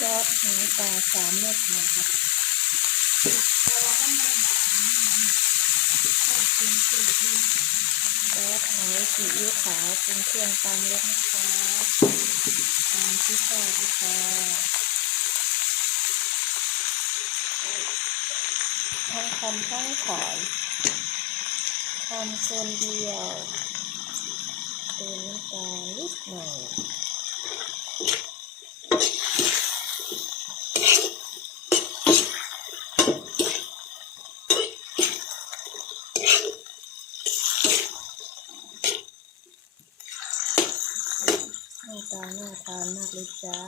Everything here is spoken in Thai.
จอสหมูปาสามเมตดนะครับ ซอสหอยซีอิ๊วขาวเปรุงเครื่องตามรสนะคะตามที่ชอบนะคะทั้งคำทั้งขอยทำคนเดียวเติมน้ำตาลนิดหน่อย น้าตาน่าทานมากเลยจ้า